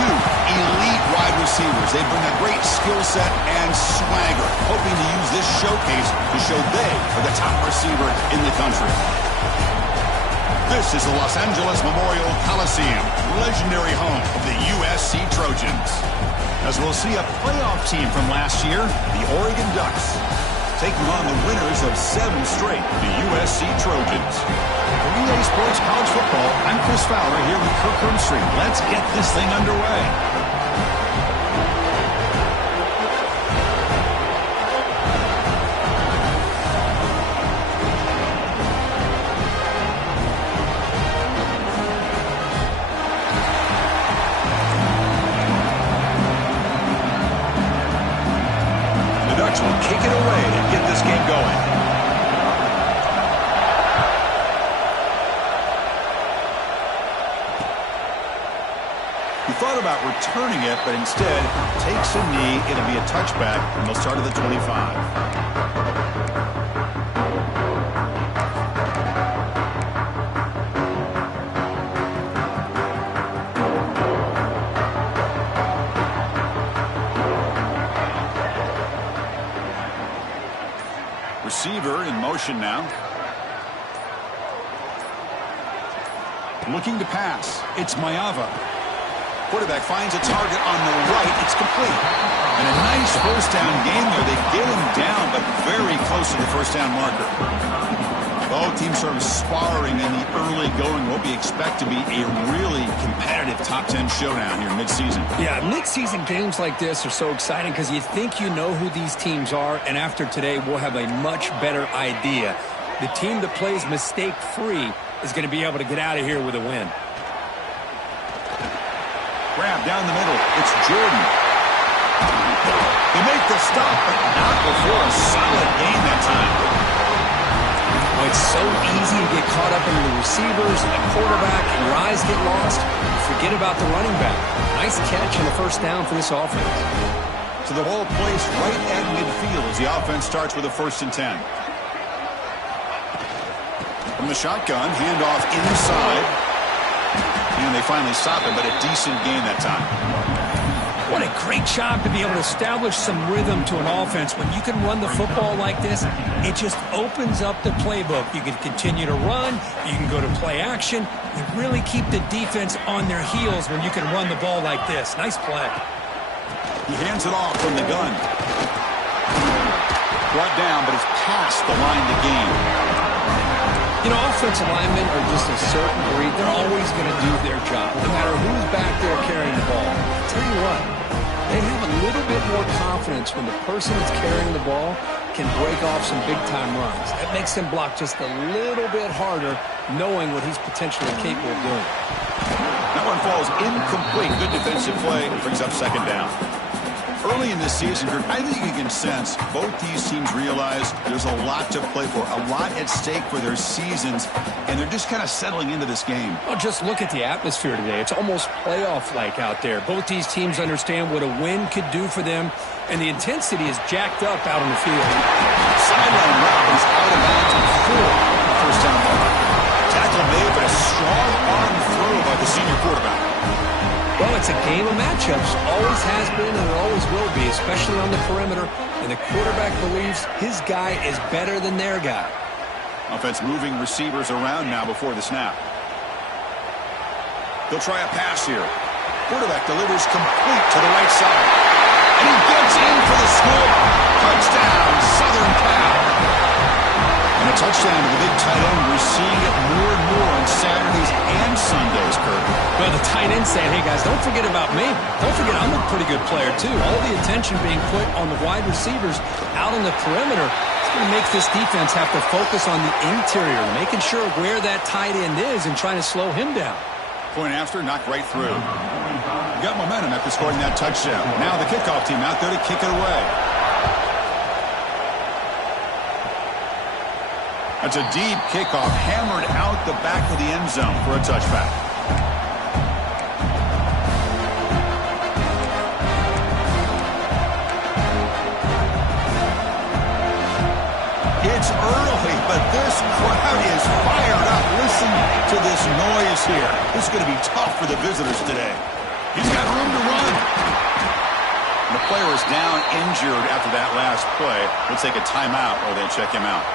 two elite wide receivers. They bring a great skill set and swagger, hoping to use this showcase to show they are the top receiver in the country. This is the Los Angeles Memorial Coliseum, legendary home of the USC Trojans. As we'll see a playoff team from last year, the Oregon Ducks, taking on the winners of 7 straight, the USC Trojans. For EA Sports College Football, I'm Chris Fowler here with Kirk Hermstreet. Let's get this thing underway. Will kick it away to get this game going. He thought about returning it, but instead takes a knee. It'll be a touchback, and they'll start at the 25. Receiver in motion now. Looking to pass. It's Mayava. Quarterback finds a target on the right. It's complete. And a nice first down game there. They get him down, but very close to the first down marker. Both teams sort of sparring in the early going. What we expect to be a really competitive top 10 showdown here mid-season. Yeah, mid-season games like this are so exciting because you think you know who these teams are, and after today we'll have a much better idea. The team that plays mistake-free is going to be able to get out of here with a win. Grab down the middle. It's Jordan. They make the stop, but not before a solid gain that time. It's so easy to get caught up in the receivers, the quarterback, and your eyes get lost. Forget about the running back. Nice catch and a first down for this offense. So the ball placed right at midfield as the offense starts with a 1st and 10. From the shotgun, handoff inside. And they finally stop it, but a decent gain that time. What a great job to be able to establish some rhythm to an offense. When you can run the football like this, it just opens up the playbook. You can continue to run. You can go to play action. You really keep the defense on their heels when you can run the ball like this. Nice play. He hands it off from the gun. Brought down, but it's past the line to gain. You know, offensive linemen are just a certain breed. They're always going to do their job, no matter who's back there carrying the ball. I'll tell you what, they have a little bit more confidence when the person that's carrying the ball can break off some big-time runs. That makes them block just a little bit harder, knowing what he's potentially capable of doing. That one falls incomplete. Good defensive play. Brings up 2nd down. Early in this season, I think you can sense both these teams realize there's a lot to play for, a lot at stake for their seasons, and they're just kind of settling into this game. Well, just look at the atmosphere today. It's almost playoff-like out there. Both these teams understand what a win could do for them, and the intensity is jacked up out on the field. Sideline route is out of bounds before the first down mark. Tackle made, but a strong arm throw by the senior quarterback. Well, it's a game of matchups. Always has been and it always will be, especially on the perimeter. And the quarterback believes his guy is better than their guy. Offense moving receivers around now before the snap. They'll try a pass here. Quarterback delivers complete to the right side. And he gets in for the score. Touchdown, Southern Cal. And a touchdown to the big tight end. We're seeing it more and more on Saturdays and Sundays, Kirk. Well, the tight end saying, hey, guys, don't forget about me. Don't forget I'm a pretty good player, too. All the attention being put on the wide receivers out on the perimeter. It's going to make this defense have to focus on the interior, making sure where that tight end is and trying to slow him down. Point after, knocked right through. Got momentum after scoring that touchdown. Now the kickoff team out there to kick it away. That's a deep kickoff, hammered out the back of the end zone for a touchback. It's early, but this crowd is fired up. Listen to this noise here. This is going to be tough for the visitors today. He's got room to run. The player is down injured after that last play. We'll take a timeout while they check him out.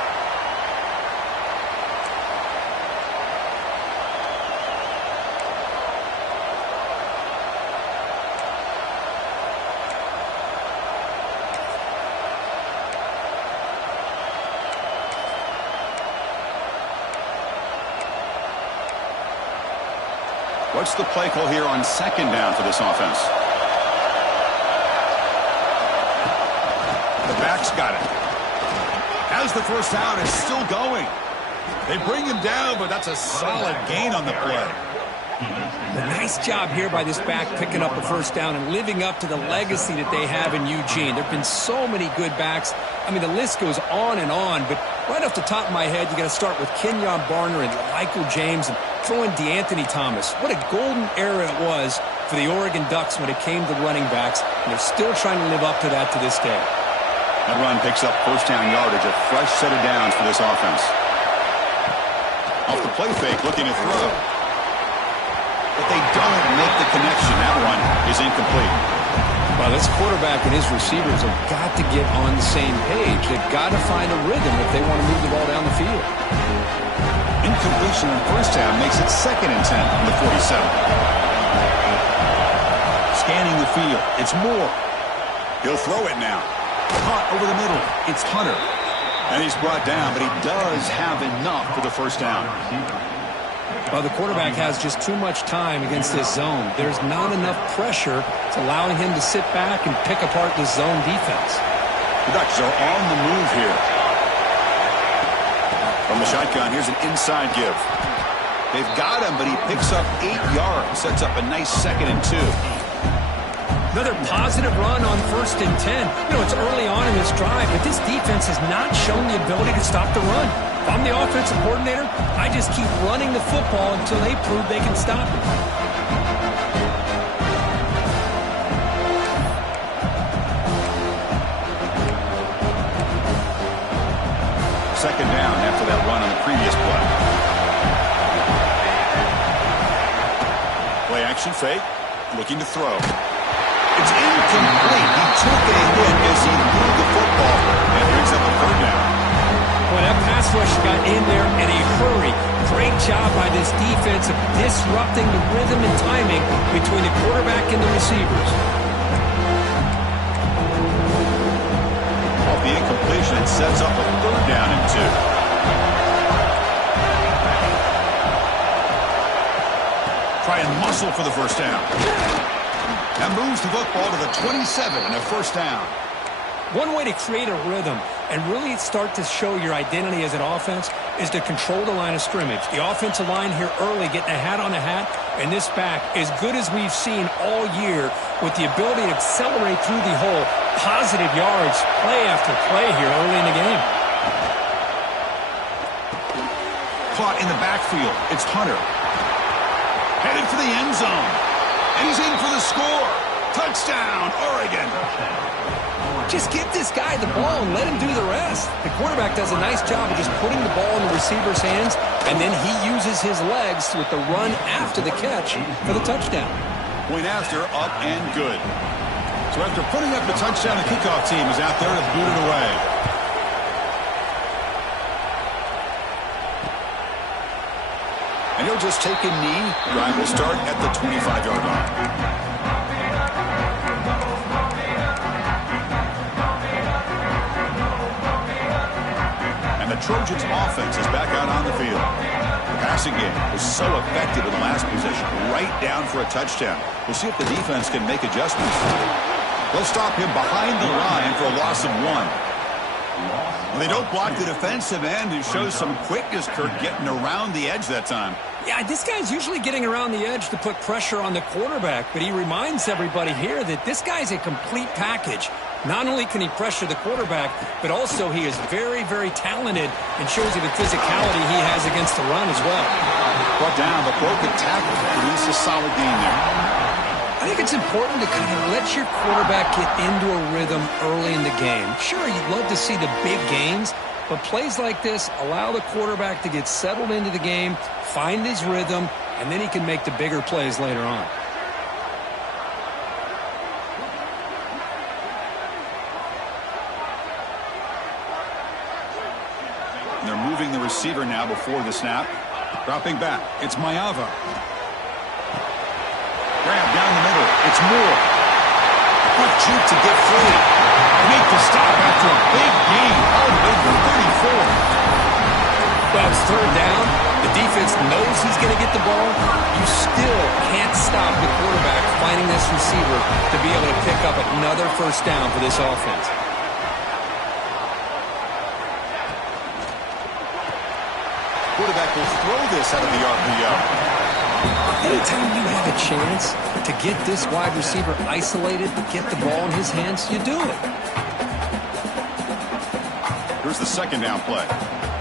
What's the play call here on second down for this offense? The back's got it. Has the first down, is still going. They bring him down, but that's a solid gain on the play. A nice job here by this back picking up a first down and living up to the legacy that they have in Eugene. There have been so many good backs. I mean, the list goes on, but right off the top of my head, you got to start with Kenyon Barner and Michael James and throw in DeAnthony Thomas. What a golden era it was for the Oregon Ducks when it came to running backs, and they're still trying to live up to that to this day. That run picks up first down yardage, a fresh set of downs for this offense. Off the play fake, looking to throw. But they don't make the connection. That one is incomplete. Well, this quarterback and his receivers have got to get on the same page. They've got to find a rhythm if they want to move the ball down the field. Incompletion on first down makes it 2nd and 10 from the 47. Scanning the field. It's Moore. He'll throw it now. Caught over the middle. It's Hunter. And he's brought down, but he does have enough for the first down. Well, the quarterback has just too much time against this zone. There's not enough pressure. It's allowing him to sit back and pick apart this zone defense. The Ducks are on the move here. From the shotgun, here's an inside give. They've got him, but he picks up 8 yards. Sets up a nice 2nd and 2. Another positive run on 1st and 10. You know, it's early on in this drive, but this defense has not shown the ability to stop the run. If I'm the offensive coordinator, I just keep running the football until they prove they can stop it. Second down after that run on the previous play. Play action fake, looking to throw. It's incomplete. He took a hit as he threw the football and brings up a 3rd down. Well, that pass rush got in there in a hurry. Great job by this defense of disrupting the rhythm and timing between the quarterback and the receivers. Off the incompletion, it sets up a 3rd down and 2. Try and muscle for the first down. That moves the football to the 27 and a first down. One way to create a rhythm and really start to show your identity as an offense is to control the line of scrimmage. The offensive line here early getting a hat on a hat, and this back, as good as we've seen all year, with the ability to accelerate through the hole, positive yards, play after play here early in the game. Caught in the backfield. It's Hunter. Headed for the end zone. And he's in for the score. Touchdown, Oregon. Just give this guy the ball and let him do the rest. The quarterback does a nice job of just putting the ball in the receiver's hands, and then he uses his legs with the run after the catch for the touchdown. Point after, up and good. So after putting up the touchdown, the kickoff team is out there to boot it away. And he'll just take a knee. Drive will start at the 25-yard line. And the Trojans' offense is back out on the field. The passing game was so effective in the last possession, right down for a touchdown. We'll see if the defense can make adjustments. They'll stop him behind the line for a loss of 1. Well, they don't block the defensive end, who shows some quickness, Kurt, getting around the edge that time. Yeah, this guy's usually getting around the edge to put pressure on the quarterback, but he reminds everybody here that this guy's a complete package. Not only can he pressure the quarterback, but also he is very, very talented and shows you the physicality he has against the run as well. Brought down, but broken tackle. Produce a solid game there. I think it's important to kind of let your quarterback get into a rhythm early in the game. Sure, you'd love to see the big gains, but plays like this allow the quarterback to get settled into the game, find his rhythm, and then he can make the bigger plays later on. And they're moving the receiver now before the snap. Dropping back. It's Mayava. Grab down the middle. It's Moore. Quick juke to get free. Make the stop after a big gain all the way to the 34. Well, it's third down. The defense knows he's going to get the ball. You still can't stop the quarterback finding this receiver to be able to pick up another first down for this offense. Quarterback will throw this out of the RPO. Anytime you have a chance to get this wide receiver isolated, get the ball in his hands, you do it. Here's the second down play.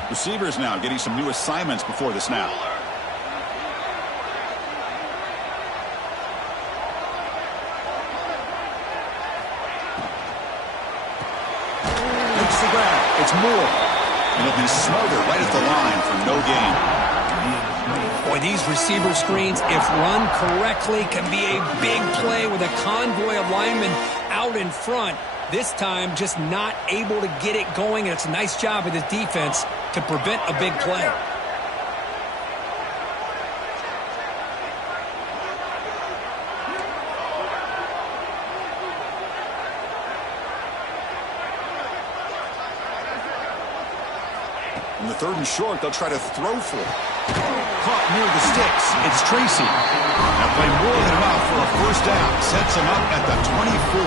Receivers now getting some new assignments before the snap. Makes the grab. It's Moore. And it'll be smothered right at the line for no gain. Boy, these receiver screens, if run correctly, can be a big play with a convoy of linemen out in front. This time, just not able to get it going, and it's a nice job of the defense to prevent a big play. On the third and short, they'll try to throw for it. Caught near the sticks. It's Tracy. That play more than enough for a first down. Sets him up at the 24.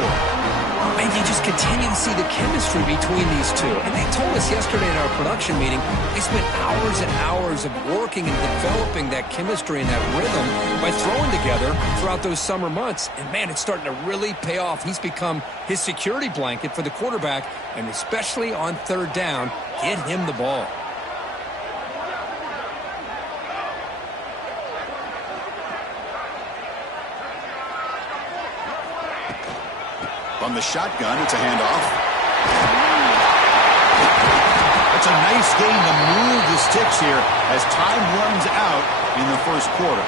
And you just continue to see the chemistry between these two. And they told us yesterday in our production meeting, they spent hours and hours of working and developing that chemistry and that rhythm by throwing together throughout those summer months. And, man, it's starting to really pay off. He's become his security blanket for the quarterback, and especially on third down, get him the ball. From the shotgun, it's a handoff. It's a nice gain to move the sticks here as time runs out in the first quarter.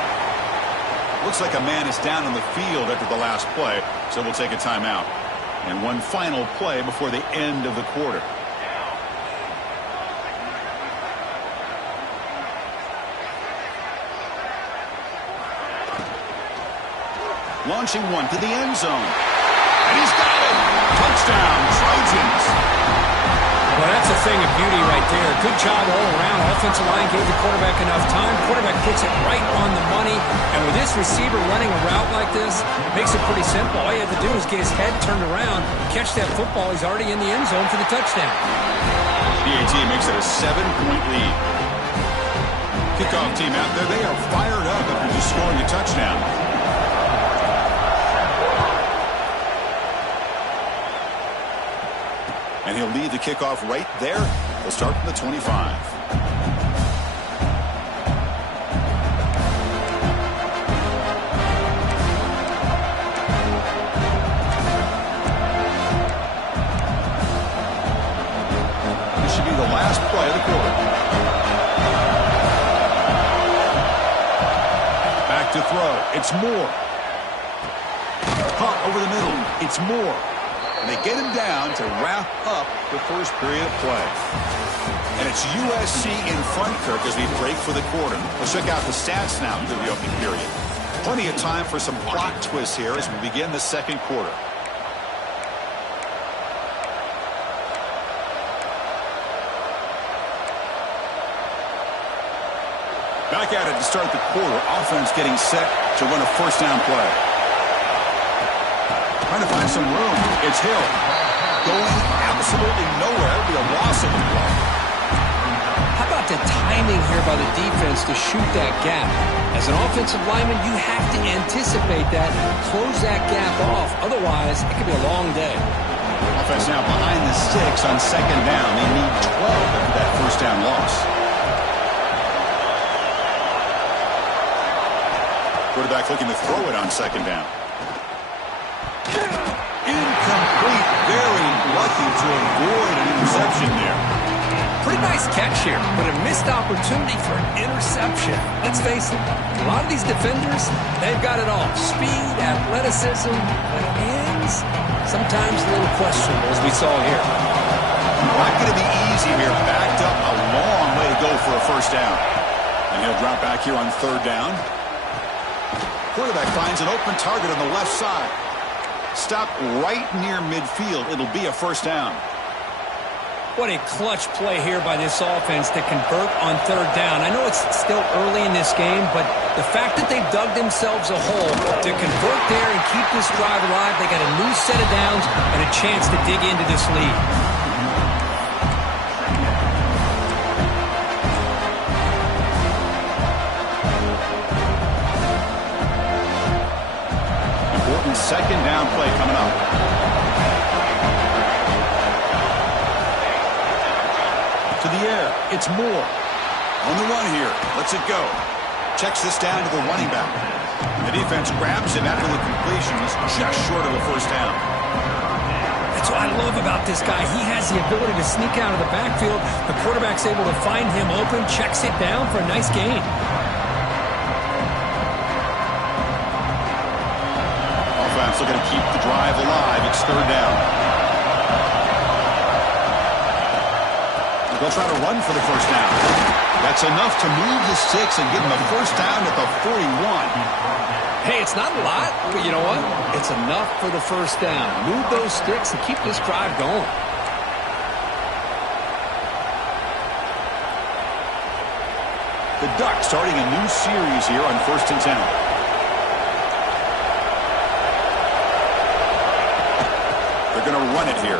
Looks like a man is down on the field after the last play, so we'll take a timeout. And one final play before the end of the quarter. Launching one to the end zone. And he's got it. Touchdown, Trojans. Well, that's a thing of beauty right there. Good job all around. Offensive line gave the quarterback enough time. Quarterback puts it right on the money. And with this receiver running a route like this, it makes it pretty simple. All you have to do is get his head turned around, catch that football. He's already in the end zone for the touchdown. PAT makes it a 7-point lead. Kickoff team out there. They are fired up after just scoring a touchdown. And he'll lead the kickoff right there. They'll start from the 25. This should be the last play of the quarter. Back to throw. It's Moore. Caught over the middle. It's Moore. And they get him down to wrap up the first period of play. And it's USC in front, Kirk, as we break for the quarter. Let's check out the stats now through the opening period. Plenty of time for some plot twists here as we begin the second quarter. Back at it to start the quarter. Offense getting set to run a first down play. Trying to find some room. It's Hill. Going absolutely nowhere. It'll be a loss of the play. How about the timing here by the defense to shoot that gap? As an offensive lineman, you have to anticipate that, close that gap off. Otherwise, it could be a long day. Offense now behind the sticks on second down. They need 12 after that first down loss. Quarterback looking to throw it on second down. Incomplete. Very lucky to avoid an interception there. Pretty nice catch here, but a missed opportunity for an interception. Let's face it, a lot of these defenders, they've got it all. Speed, athleticism, but hands, sometimes a little questionable, as we saw here. Not going to be easy here. Backed up a long way to go for a first down. And he'll drop back here on third down. Quarterback finds an open target on the left side. Stop right near midfield. It'll be a first down. What a clutch play here by this offense to convert on third down. I know it's still early in this game, but the fact that they've dug themselves a hole to convert there and keep this drive alive, they got a new set of downs and a chance to dig into this lead. Important second down play coming up. To the air, it's Moore. On the run here, lets it go. Checks this down to the running back. The defense grabs him after the completion. He's just short of a first down. That's what I love about this guy. He has the ability to sneak out of the backfield. The quarterback's able to find him open, checks it down for a nice gain. Offense looking to keep the drive alive. It's third down. They'll try to run for the first down. That's enough to move the sticks and give them a first down at the 41. Hey, it's not a lot, but you know what? It's enough for the first down. Move those sticks and keep this drive going. The Ducks starting a new series here on 1st and 10. They're going to run it here.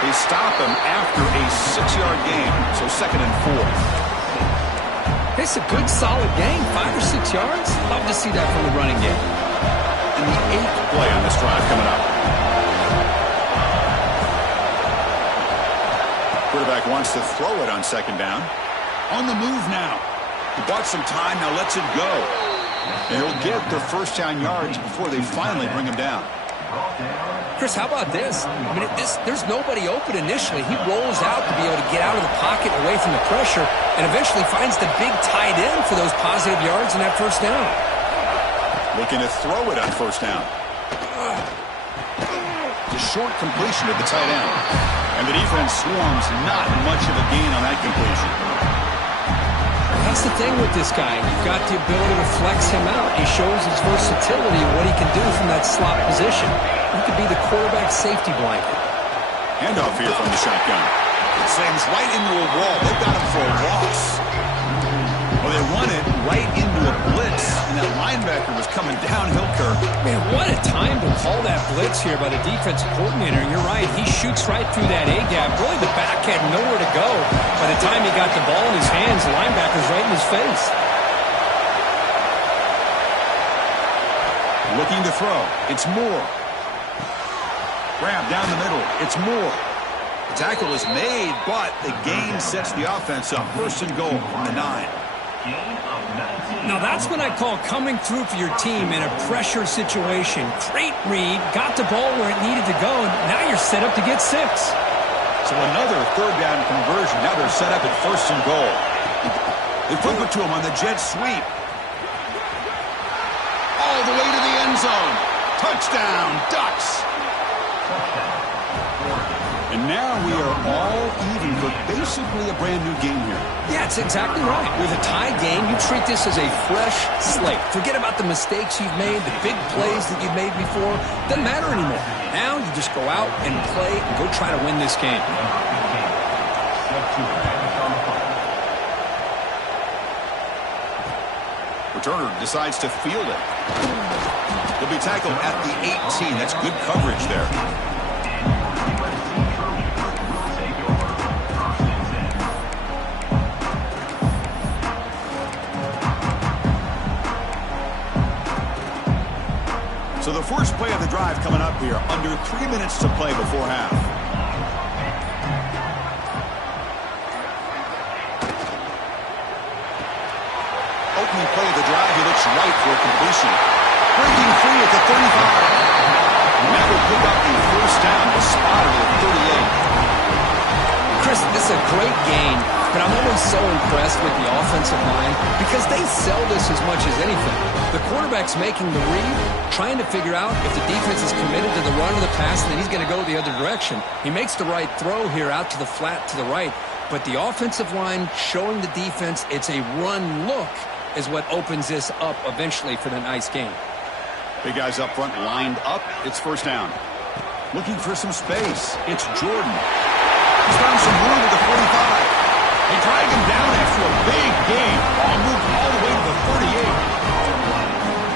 They stop him after a 6-yard gain, so 2nd and 4. It's a good, solid gain, 5 or 6 yards. Love to see that from the running game. And the 8th play on this drive coming up. Quarterback wants to throw it on 2nd down. On the move now. He bought some time, now lets it go. And he'll get their first down yards before they finally bring him down. Chris, how about this? I mean, there's nobody open initially. He rolls out to be able to get out of the pocket away from the pressure and eventually finds the big tight end for those positive yards in that first down. Looking to throw it on first down. The short completion to the tight end. And the defense swarms, not much of a gain on that completion. That's the thing with this guy. You've got the ability to flex him out. He shows his versatility and what he can do from that slot position. He could be the quarterback's safety blanket. Handoff here from the shotgun. It slams right into a wall. They've got him for a loss. Well, they run it right into a blitz, and that linebacker was coming downhill, Kirk. Man, what a time to call that blitz here by the defensive coordinator. And you're right, he shoots right through that A-gap. Really, the back had nowhere to go. By the time he got the ball in his hands, the linebacker's right in his face. Looking to throw. It's Moore. Grab down the middle. It's Moore. The tackle is made, but the gain sets the offense up. 1st and goal from the 9. Now that's what I call coming through for your team in a pressure situation. Great read, got the ball where it needed to go, and now you're set up to get 6. So another third down conversion. Now they're set up at 1st and goal. They flip it to him on the jet sweep. All the way to the end zone. Touchdown, Ducks. And now we are all even for basically a brand new game here. Yeah, it's exactly right. With a tie game, you treat this as a fresh slate. Forget about the mistakes you've made, the big plays that you've made before. Doesn't matter anymore. Now you just go out and play and go try to win this game. Returner decides to field it. He'll be tackled at the 18. That's good coverage there. So the first play of the drive coming up here. Under 3 minutes to play before half. Opening play of the drive. He looks right for a completion. Breaking free at the 35. And that will pick up the first down. The spot of the 38. Chris, this is a great gain. but I'm always so impressed with the offensive line because they sell this as much as anything. The quarterback's making the read, trying to figure out if the defense is committed to the run or the pass, and then he's going to go the other direction. He makes the right throw here out to the flat to the right, but the offensive line showing the defense it's a run look is what opens this up eventually for the nice game. Big guys up front lined up. It's first down. Looking for some space. It's Jordan. He's found some room at the 45. They drag him down after a big gain. Ball moved all the way to the 38.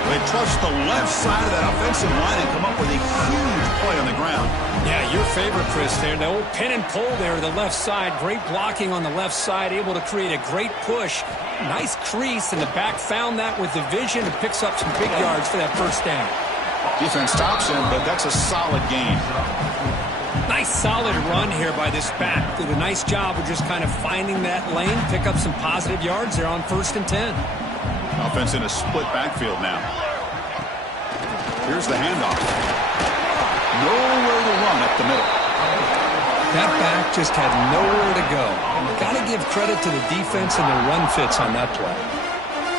They trust the left side of that offensive line and come up with a huge play on the ground. Yeah, your favorite, Chris, there. The old pin and pull there to the left side. Great blocking on the left side, able to create a great push. Nice crease, and the back found that with the vision and picks up some big yards for that first down. Defense stops him, but that's a solid gain. Nice solid run here by this back. Did a nice job of just kind of finding that lane, pick up some positive yards there on 1st and 10. Offense in a split backfield now. Here's the handoff. Nowhere to run up the middle. That back just had nowhere to go. Got to give credit to the defense and their run fits on that play.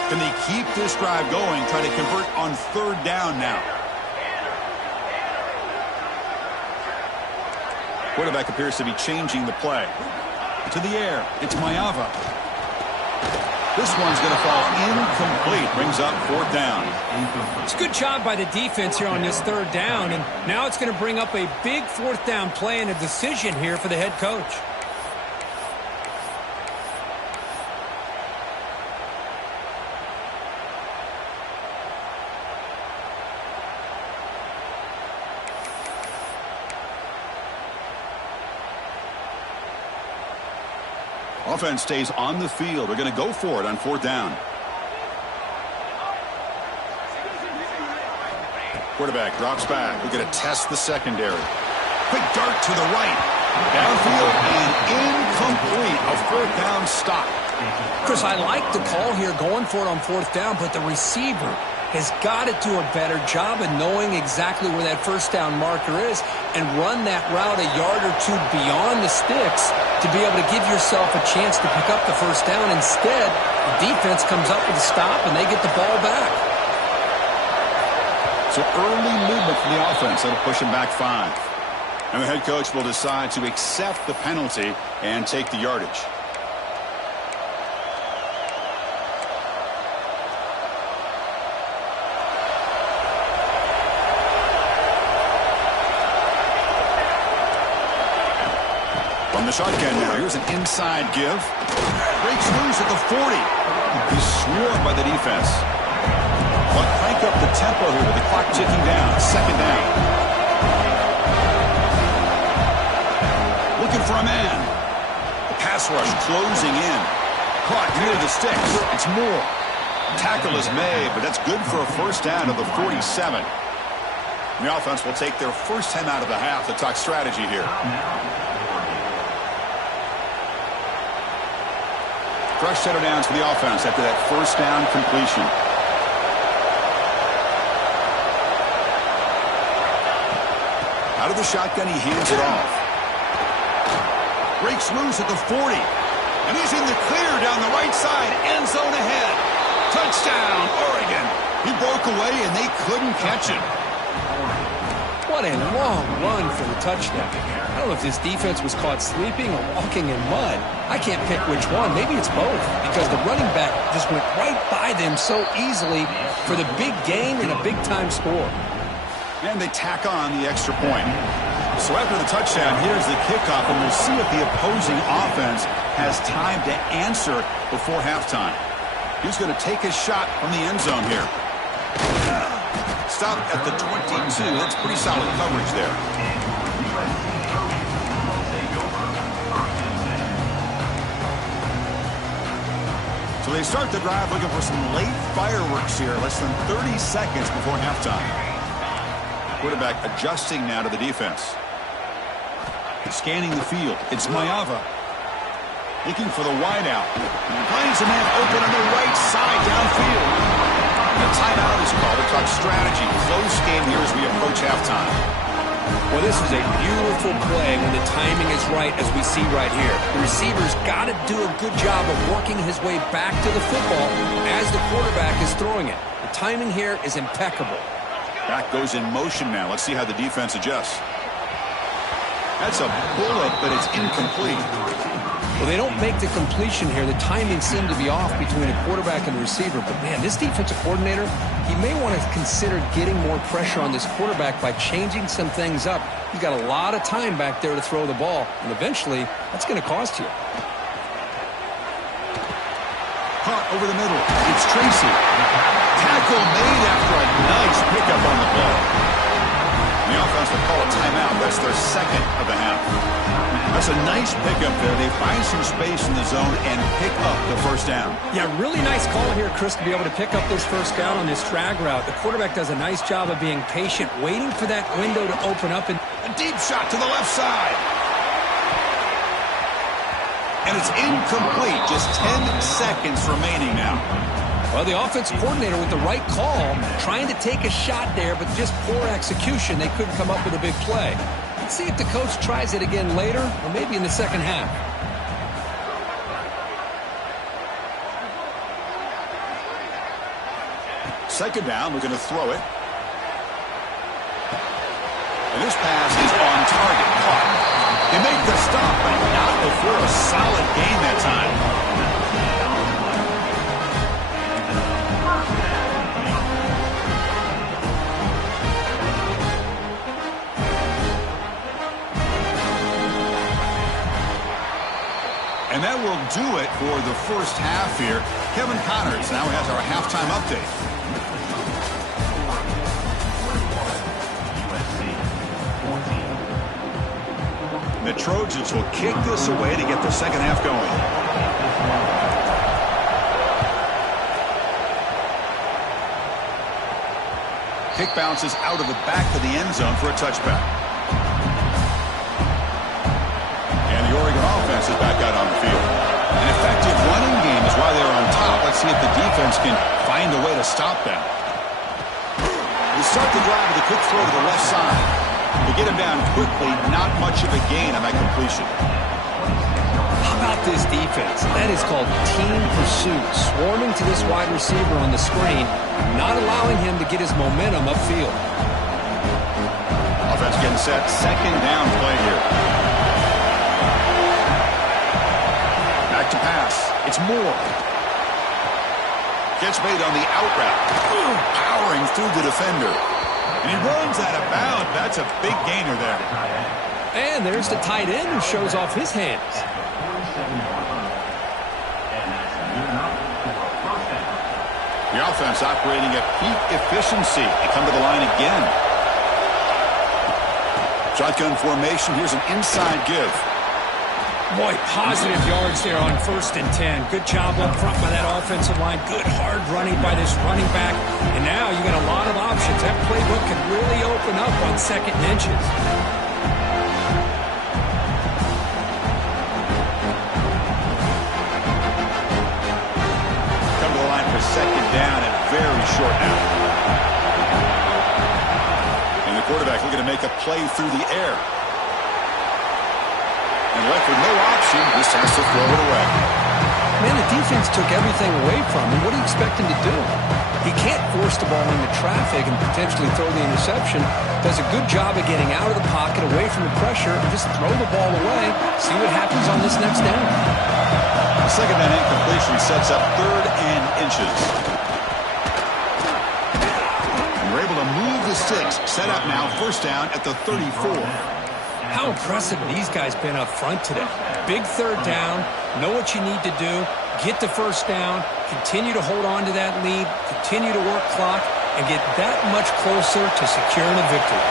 Can they keep this drive going, trying to convert on 3rd down now? Quarterback appears to be changing the play. To the air. It's Mayava. This one's going to fall incomplete. Brings up 4th down. It's a good job by the defense here on this 3rd down, and now it's going to bring up a big 4th down play and a decision here for the head coach. Offense stays on the field. They're going to go for it on 4th down. Quarterback drops back. We're going to test the secondary. Quick dart to the right. Downfield and incomplete. A 4th down stop. Chris, I like the call here going for it on 4th down, but the receiver has got to do a better job of knowing exactly where that 1st down marker is and run that route a yard or two beyond the sticks to be able to give yourself a chance to pick up the 1st down. Instead, the defense comes up with a stop and they get the ball back. So early movement from the offense. That'll push him back 5. And the head coach will decide to accept the penalty and take the yardage. From the shotgun now, here's an inside give. Breaks loose at the 40. He's swarmed by the defense. But crank up the tempo here with the clock ticking down. 2nd down. Looking for a man. The pass rush closing in. Caught near the sticks. It's Moore. Tackle is made, but that's good for a 1st down to the 47. The offense will take their first time out of the half to talk strategy here. Fresh set of downs for the offense after that 1st down completion. Out of the shotgun, he hands it off. Breaks loose at the 40. And he's in the clear down the right side. End zone ahead. Touchdown, Oregon. He broke away, and they couldn't catch him. What a long run for the touchdown. I don't know if this defense was caught sleeping or walking in mud. I can't pick which one. Maybe it's both, because the running back just went right by them so easily for the big gain and a big-time score. And they tack on the extra point. So after the touchdown, here's the kickoff, and we'll see if the opposing offense has time to answer before halftime. He's going to take a shot from the end zone here. Stop at the 22. That's pretty solid coverage there. So they start the drive looking for some late fireworks here, less than 30 seconds before halftime. Quarterback adjusting now to the defense. Scanning the field. It's Mayava. Looking for the wideout. Finds a man open on the right side downfield. The timeout is called to talk strategy. Close game here as we approach halftime. Well, this is a beautiful play when the timing is right, as we see right here. The receiver's got to do a good job of working his way back to the football as the quarterback is throwing it. The timing here is impeccable. Back goes in motion now. Let's see how the defense adjusts. That's a bullet, but it's incomplete. Well, they don't make the completion here. The timing seemed to be off between a quarterback and a receiver. But, man, this defensive coordinator, he may want to consider getting more pressure on this quarterback by changing some things up. He's got a lot of time back there to throw the ball, and eventually that's going to cost you. Caught over the middle. It's Tracy. Tackle made after a nice pickup on the ball. The offense will call a timeout. That's their second of the half. That's a nice pickup there. They find some space in the zone and pick up the first down. Yeah, really nice call here, Chris, to be able to pick up this first down on this drag route. The quarterback does a nice job of being patient, waiting for that window to open up. And a deep shot to the left side. And it's incomplete. Just 10 seconds remaining now. Well, the offensive coordinator with the right call, trying to take a shot there, but just poor execution. They couldn't come up with a big play. Let's see if the coach tries it again later, or maybe in the second half. Second down, we're going to throw it. And this pass is on target. Caught. They make the stop, but not before a solid gain that time. And that will do it for the first half here. Kevin Connors now has our halftime update. The Trojans will kick this away to get the second half going. Kick bounces out of the back of the end zone for a touchback. And the Oregon offense is back out on the field. An effective running game is why they're on top. Let's see if the defense can find a way to stop them. They start the drive with a quick throw to the left side. They get him down quickly, not much of a gain on that completion. How about this defense? That is called team pursuit. Swarming to this wide receiver on the screen, not allowing him to get his momentum upfield. Offense getting set. Second down play here. Back to pass. It's Moore. Gets made on the out route. Powering through the defender. And he runs out of bounds. That's a big gainer there. And there's the tight end who shows off his hands. The offense operating at peak efficiency. They come to the line again. Shotgun formation. Here's an inside give. Boy, positive yards there on 1st and 10. Good job up front by that offensive line. Good hard running by this running back. And now you got a lot of options. That playbook can really open up on 2nd and inches. Come to the line for second down and very short now. And the quarterback looking to make a play through the air. And left with no option, just has to throw it away. Man, the defense took everything away from him. What do you expect him to do? He can't force the ball into traffic and potentially throw the interception. Does a good job of getting out of the pocket, away from the pressure, and just throw the ball away. See what happens on this next down. The second down incompletion sets up 3rd and inches. And we're able to move the sticks. Set up now, 1st down at the 34. How impressive these guys been up front today. Big 3rd down, know what you need to do, get the 1st down, continue to hold on to that lead, continue to work clock, and get that much closer to securing a victory.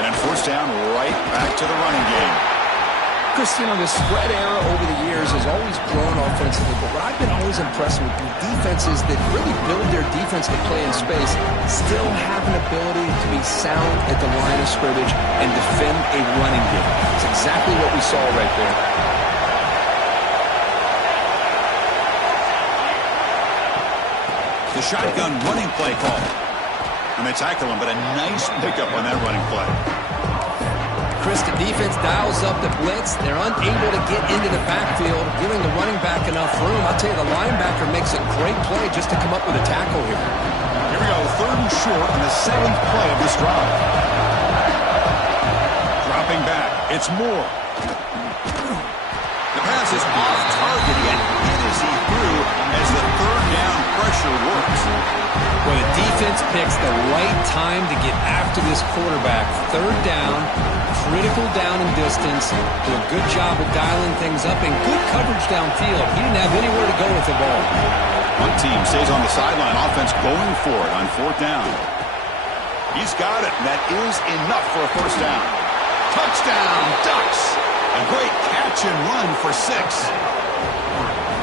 And then 1st down, right back to the running game. Chris, you know, the spread era over the years has always grown offensively, but what I've been always impressed with defenses that really build their defense to play in space still have an ability to be sound at the line of scrimmage and defend a running game. It's exactly what we saw right there. The shotgun running play call. And they tackle him, but a nice pickup on that running play. Chris, the defense dials up the blitz. They're unable to get into the backfield, giving the running back enough room. I'll tell you, the linebacker makes a great play just to come up with a tackle here. Here we go, 3rd and short on the 7th play of this drive. Dropping back, it's Moore. The pass is off target, yet hit as he threw as the 3rd down pressure works. Well, the defense picks the right time to get after this quarterback. 3rd down, critical down and distance. Do a good job of dialing things up and good coverage downfield. He didn't have anywhere to go with the ball. One team stays on the sideline, offense going for it on 4th down. He's got it, and that is enough for a 1st down. Touchdown, Ducks! A great catch and run for 6.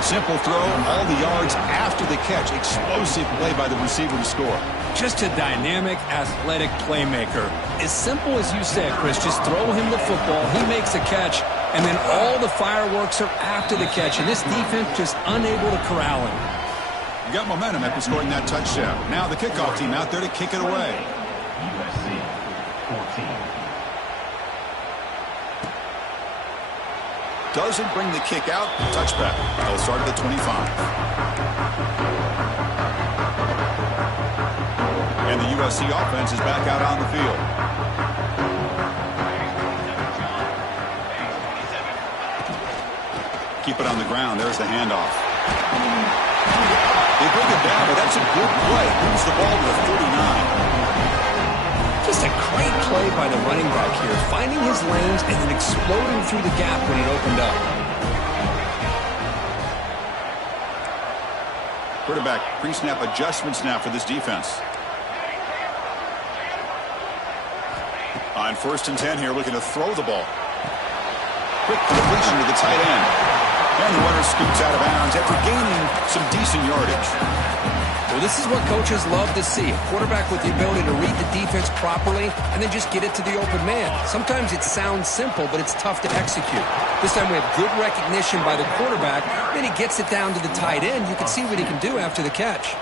Simple throw, all the yards after the catch. Explosive play by the receiver to score. Just a dynamic, athletic playmaker. As simple as you said, Chris, just throw him the football, he makes a catch, and then all the fireworks are after the catch, and this defense just unable to corral him. You got momentum after scoring that touchdown. Now the kickoff team out there to kick it away. USC 14. Doesn't bring the kick out. Touchback. They'll start at the 25. And the USC offense is back out on the field. Keep it on the ground. There's the handoff. They bring it down, but that's a good play. Moves the ball to the 49. Just a great play by the running back here, finding his lanes and then exploding through the gap when it opened up. Quarterback pre-snap adjustments now for this defense. On 1st and 10 here, looking to throw the ball. Quick completion to the tight end. And the runner scoots out of bounds after gaining some decent yardage. Well, this is what coaches love to see. A quarterback with the ability to read the defense properly and then just get it to the open man. Sometimes it sounds simple, but it's tough to execute. This time we have good recognition by the quarterback. Then he gets it down to the tight end. You can see what he can do after the catch.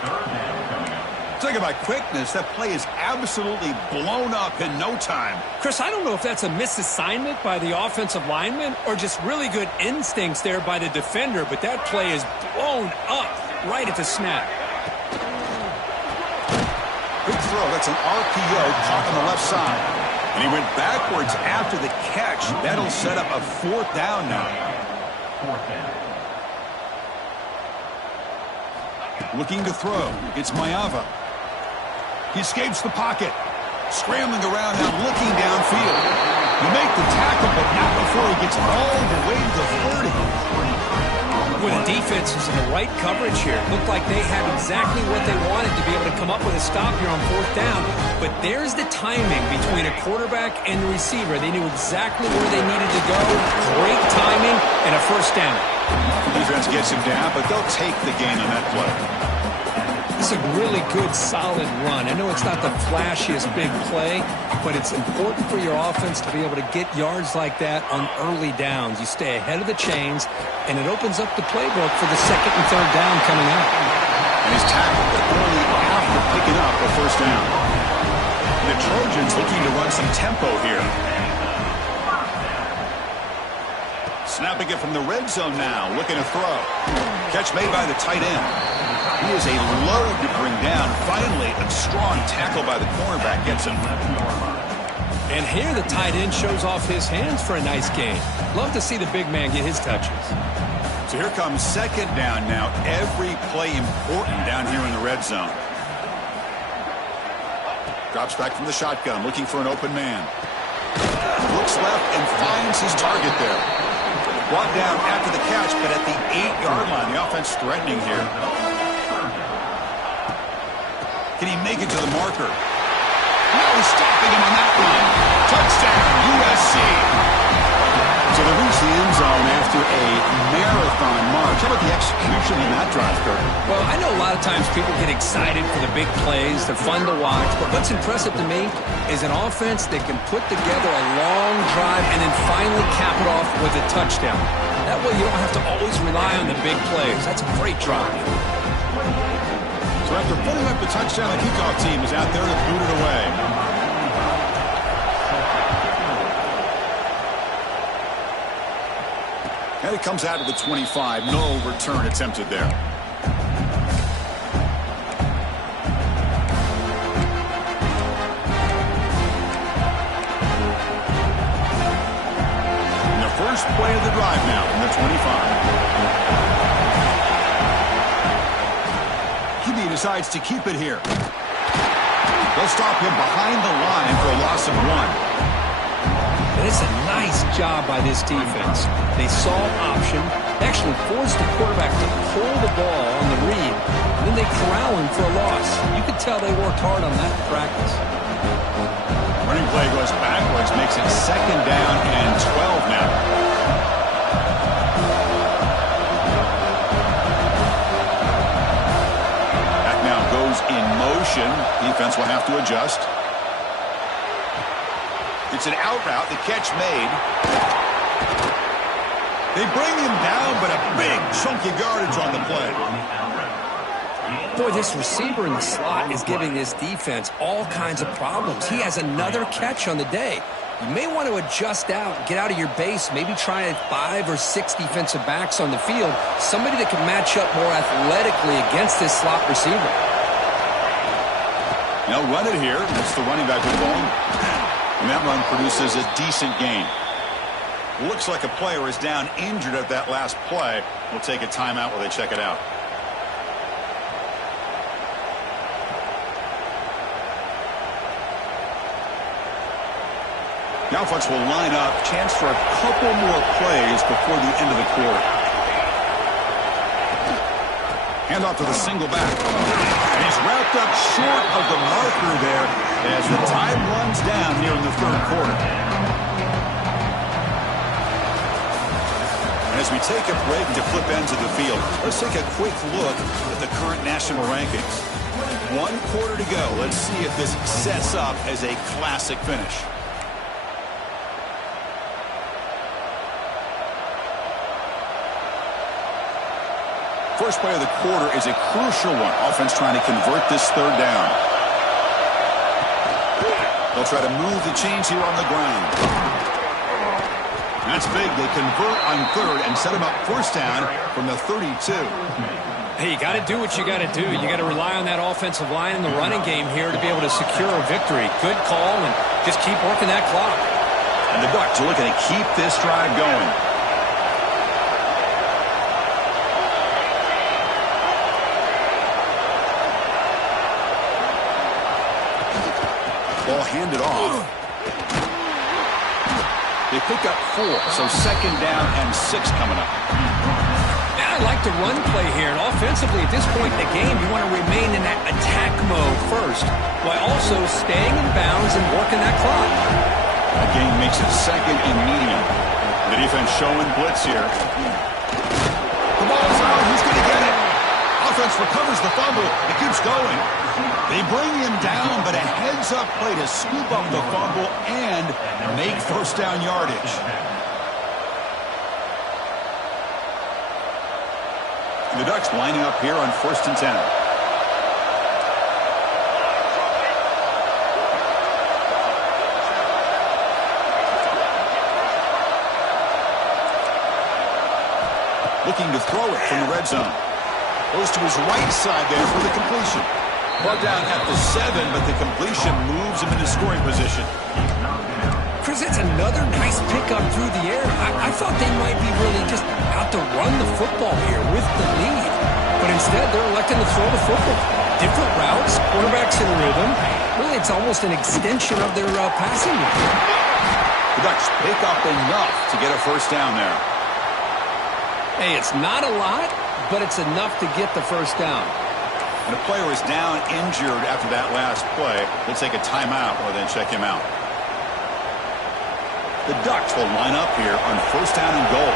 Talking about quickness, that play is absolutely blown up in no time. Chris, I don't know if that's a misassignment by the offensive lineman or just really good instincts there by the defender, but that play is blown up right at the snap. Good throw. That's an RPO caught on the left side. And he went backwards after the catch. That'll set up a 4th down now. 4th down. Looking to throw. It's Mayava. He escapes the pocket. Scrambling around now, looking downfield. You make the tackle, but not before he gets all the way to the 30. Well, the defense was in the right coverage here. Looked like they had exactly what they wanted to be able to come up with a stop here on 4th down. But there's the timing between a quarterback and the receiver. They knew exactly where they needed to go. Great timing and a 1st down. The defense gets him down, but they'll take the gain on that play. This is a really good, solid run. I know it's not the flashiest big play, but it's important for your offense to be able to get yards like that on early downs. You stay ahead of the chains, and it opens up the playbook for the 2nd and 3rd down coming out. And he's tackled early after picking up a 1st down. And the Trojans looking to run some tempo here. Snapping it from the red zone now, looking to throw. Catch made by the tight end. He is a load to bring down. Finally, a strong tackle by the cornerback gets him. And here the tight end shows off his hands for a nice gain. Love to see the big man get his touches. So here comes 2nd down now. Every play important down here in the red zone. Drops back from the shotgun, looking for an open man. Looks left and finds his target there. Brought down after the catch, but at the 8-yard line. The offense threatening here. Can he make it to the marker? No stopping him on that one. Touchdown, USC. So they reach the end zone after a marathon march. How about the execution in that drive, Kirk? Well, I know a lot of times people get excited for the big plays. They're fun to watch. But what's impressive to me is an offense that can put together a long drive and then finally cap it off with a touchdown. That way you don't have to always rely on the big plays. That's a great drive. So after putting up the touchdown, the kickoff team is out there to boot it away. And it comes out to the 25. No return attempted there. And the first play of the drive now from the 25. QB decides to keep it here. They'll stop him behind the line for a loss of 1. And it's a nice job by this defense. They saw option, actually forced the quarterback to pull the ball on the read, and then they corral him for a loss. You could tell they worked hard on that in practice. Running play goes backwards, makes it 2nd down and 12 now. Back now goes in motion. Defense will have to adjust. It's an out route. The catch made. They bring him down, but a big chunky yardage on the play. Boy, this receiver in the slot is giving this defense all kinds of problems. He has another catch on the day. You may want to adjust out, get out of your base, maybe try 5 or 6 defensive backs on the field, somebody that can match up more athletically against this slot receiver. Now run it here. That's the running back with the ball. And that run produces a decent gain. Looks like a player is down injured at that last play. We'll take a timeout while they check it out. The offense will line up. Chance for a couple more plays before the end of the quarter. Hand off to the single back. And he's wrapped up short of the marker there as the time runs down here in the 3rd quarter. And as we take a break to flip ends of the field, let's take a quick look at the current national rankings. 1 quarter to go. Let's see if this sets up as a classic finish. First play of the quarter is a crucial one. Offense trying to convert this 3rd down. They'll try to move the chains here on the ground. That's big. They convert on 3rd and set him up 1st down from the 32. Hey, you got to do what you got to do. You got to rely on that offensive line in the running game here to be able to secure a victory. Good call, and just keep working that clock. And the Bucs are looking to keep this drive going. Ball handed off. They pick up 4, so 2nd down and 6 coming up. And I like the run play here. And offensively, at this point in the game, you want to remain in that attack mode first, while also staying in bounds and working that clock. That game makes it 2nd and medium. The defense showing blitz here. The ball's out. Who's going to get it? Offense recovers the fumble. It keeps going. They bring him down, but a heads-up play to scoop up the fumble and make 1st down yardage. The Ducks lining up here on 1st and 10. Looking to throw it from the red zone. Goes to his right side there for the completion. Brought down at the 7, but the completion moves him into scoring position. Chris, it's another nice pickup through the air. I thought they might be really just out to run the football here with the lead. But instead, they're electing to throw the football. Different routes, quarterbacks in rhythm. Really, it's almost an extension of their passing game. The Ducks pick up enough to get a 1st down there. Hey, it's not a lot, but it's enough to get the 1st down. And a player is down injured after that last play. They'll take a timeout or then check him out. The Ducks will line up here on 1st down and goal.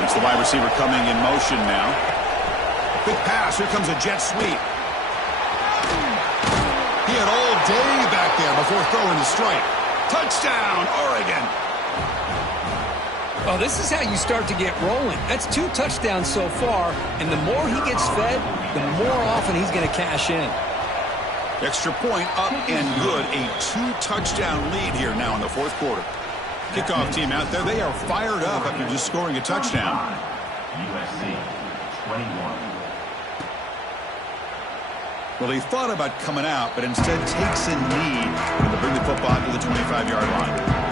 It's the wide receiver coming in motion now. Quick pass. Here comes a jet sweep. He had all day back there before throwing the strike. Touchdown, Oregon. Well, this is how you start to get rolling. That's 2 touchdowns so far, and the more he gets fed, the more often he's going to cash in. Extra point up and good. A 2-touchdown lead here now in the fourth quarter. Kickoff team out there, they are fired up after just scoring a touchdown. USC 21. Well, he thought about coming out, but instead takes a knee to bring the football to the 25-yard line.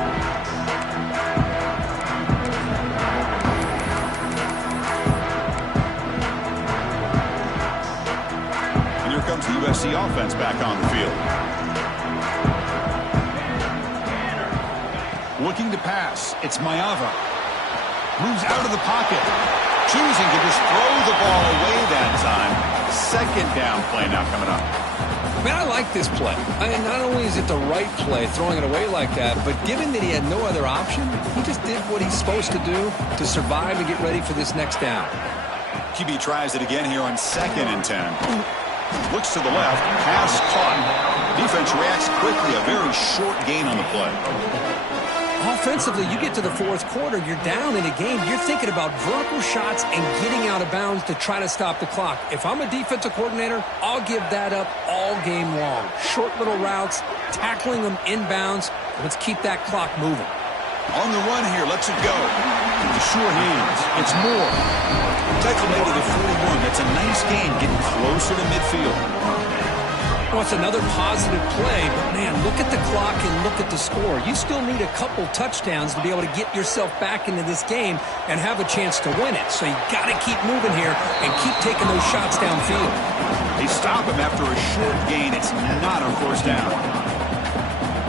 And here comes the USC offense back on the field. Looking to pass. It's Mayava. Moves out of the pocket. Choosing to just throw the ball away that time. Second down play now coming up. Man, I like this play. I mean, not only is it the right play, throwing it away like that, but given that he had no other option, he just did what he's supposed to do to survive and get ready for this next down. QB tries it again here on 2nd and 10. Looks to the left. Pass caught. Defense reacts quickly. A very short gain on the play. Offensively, you get to the fourth quarter, you're down in a game, you're thinking about vertical shots and getting out of bounds to try to stop the clock. If I'm a defensive coordinator, I'll give that up all game long. Short little routes, tackling them inbounds. Let's keep that clock moving. On the run here, lets it go. The sure hands. It's Moore. Tackle made to the 41. That's a nice gain, getting closer to midfield. Well, it's another positive play, but man, look at the clock and look at the score. You still need a couple touchdowns to be able to get yourself back into this game and have a chance to win it. So you got to keep moving here and keep taking those shots downfield. They stop him after a short gain. It's not a first down.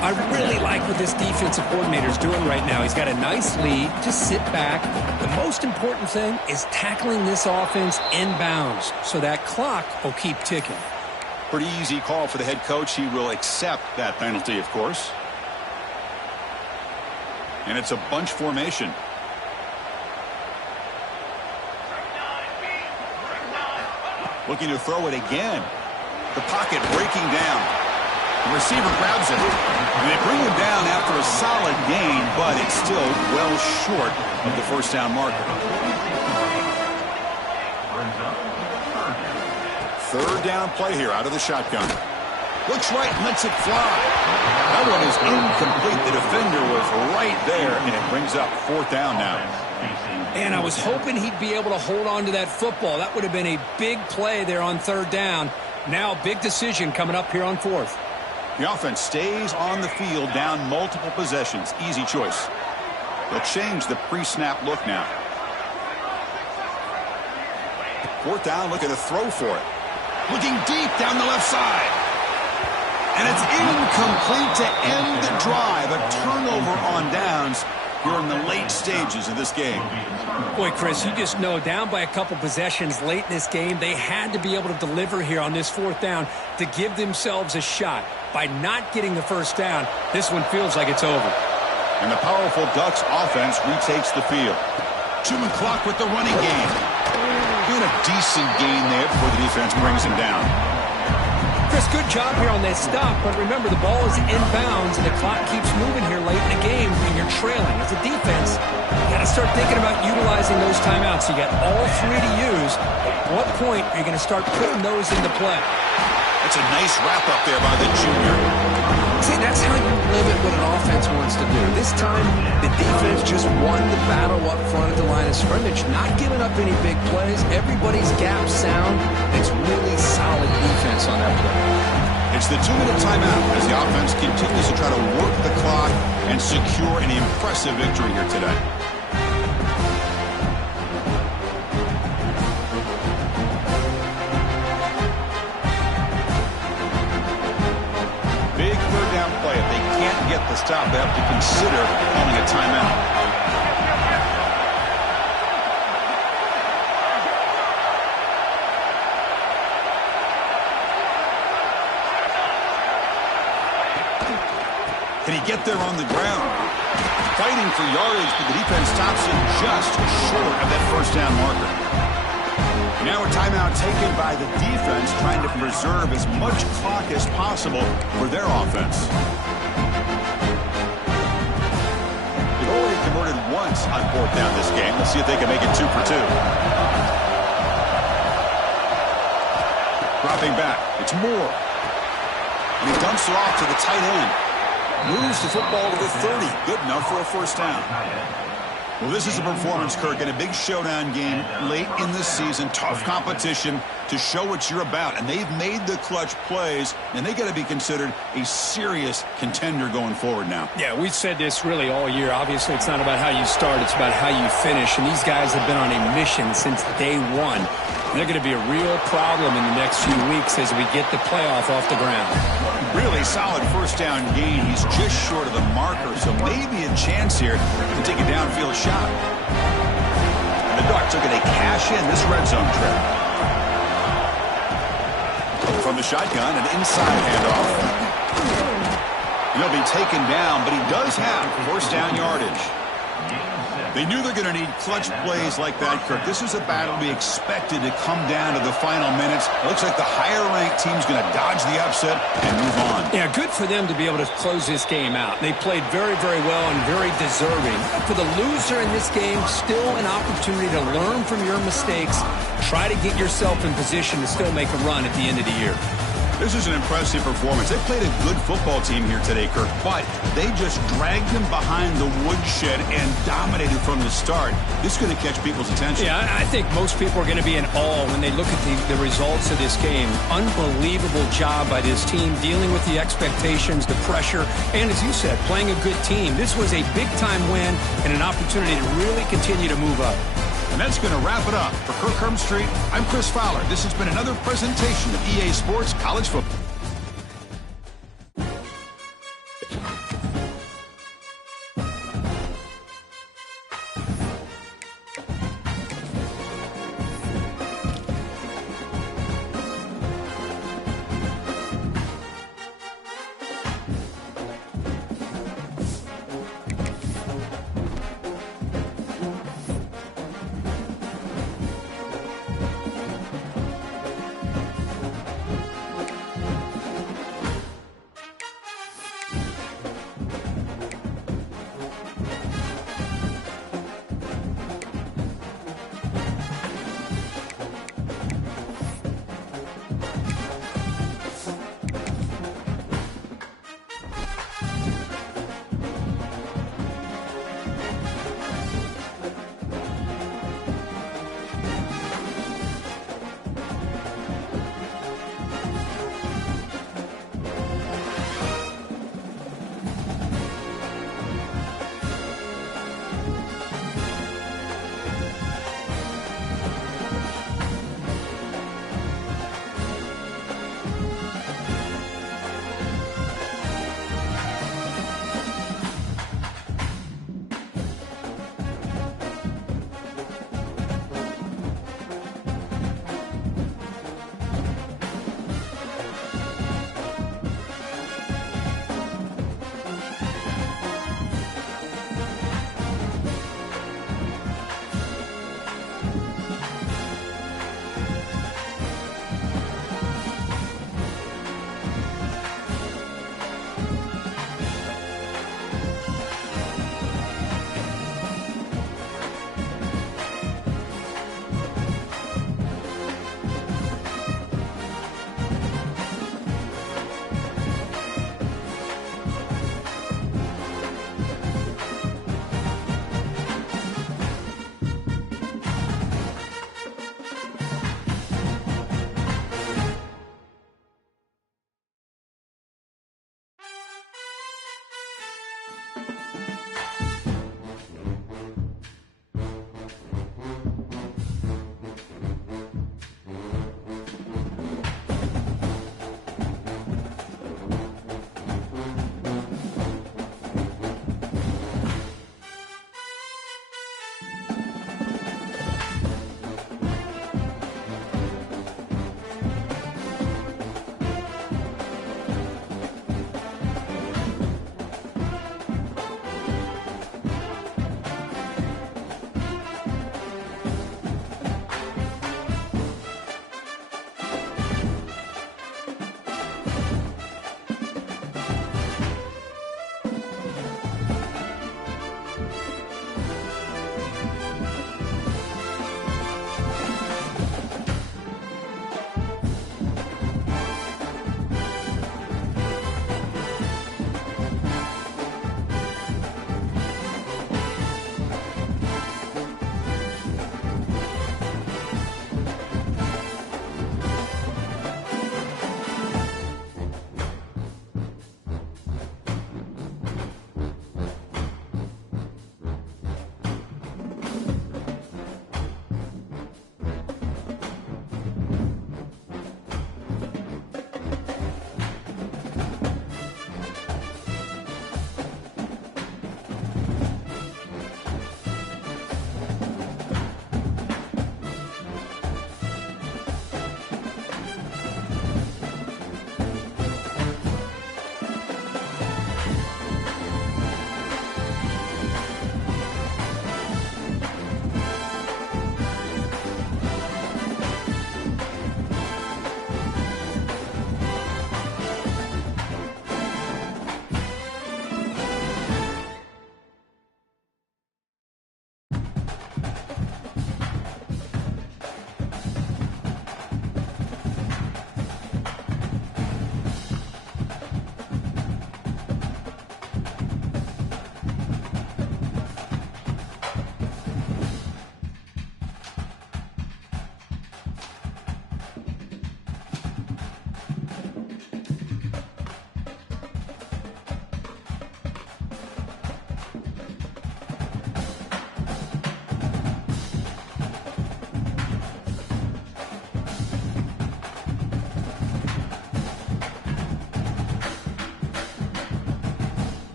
I really like what this defensive coordinator is doing right now. He's got a nice lead. Just sit back. The most important thing is tackling this offense inbounds so that clock will keep ticking. Pretty easy call for the head coach. He will accept that penalty, of course. And it's a bunch formation. Looking to throw it again. The pocket breaking down. The receiver grabs it. And they bring him down after a solid gain, but it's still well short of the first down marker. Third down play here out of the shotgun. Looks right, lets it fly. That one is incomplete. The defender was right there, and it brings up 4th down now. And I was hoping he'd be able to hold on to that football. That would have been a big play there on 3rd down. Now a big decision coming up here on 4th. The offense stays on the field, down multiple possessions. Easy choice. They'll change the pre-snap look now. 4th down, looking to throw for it. Looking deep down the left side. And it's incomplete to end the drive. A turnover on downs here in the late stages of this game. Boy, Chris, you just know down by a couple possessions late in this game, they had to be able to deliver here on this 4th down to give themselves a shot. By not getting the first down, this one feels like it's over. And the powerful Ducks offense retakes the field. 2 clock with the running game. And a decent gain there before the defense brings him down. Chris, good job here on that stop, but remember the ball is inbounds and the clock keeps moving here late in the game when you're trailing. As a defense, you got to start thinking about utilizing those timeouts. You got all 3 to use. At what point are you going to start putting those into play? That's a nice wrap-up there by the junior. See, that's how you limit what an offense wants to do. This time, the defense just won the battle up front at the line of scrimmage, not giving up any big plays. Everybody's gap sound. It's really solid defense on that play. It's the 2-minute timeout as the offense continues to try to work the clock and secure an impressive victory here today. Big 3rd down play. If they can't get the stop, they have to consider calling a timeout. Can he get there on the ground? Fighting for yardage, but the defense stops him just short of that first down marker. Now a timeout taken by the defense, trying to preserve as much clock as possible for their offense. They've already converted once on 4th down this game. Let's see if they can make it 2 for 2. Dropping back. It's Moore. And he dumps it off to the tight end. Moves the football to the 30. Good enough for a first down. Well, this is a performance, Kirk, in a big showdown game late in the season. Tough competition to show what you're about. And they've made the clutch plays, and they got to be considered a serious contender going forward now. Yeah, we've said this really all year. Obviously, it's not about how you start. It's about how you finish. And these guys have been on a mission since day one. And they're going to be a real problem in the next few weeks as we get the playoff off the ground. Really solid first down gain. He's just short of the marker, so maybe a chance here to take a downfield shot. And the Ducks are going to cash in this red zone trip. From the shotgun, an inside handoff. And he'll be taken down, but he does have first down yardage. They knew they're going to need clutch plays like that, Kirk. This is a battle to be expected to come down to the final minutes. It looks like the higher-ranked team's going to dodge the upset and move on. Yeah, good for them to be able to close this game out. They played very, very well and very deserving. For the loser in this game, still an opportunity to learn from your mistakes. Try to get yourself in position to still make a run at the end of the year. This is an impressive performance. They played a good football team here today, Kirk, but they just dragged them behind the woodshed and dominated from the start. This is going to catch people's attention. Yeah, I think most people are going to be in awe when they look at the results of this game. Unbelievable job by this team dealing with the expectations, the pressure, and as you said, playing a good team. This was a big-time win and an opportunity to really continue to move up. And that's going to wrap it up. For Kirk Hermstreet, I'm Chris Fowler. This has been another presentation of EA Sports College Football.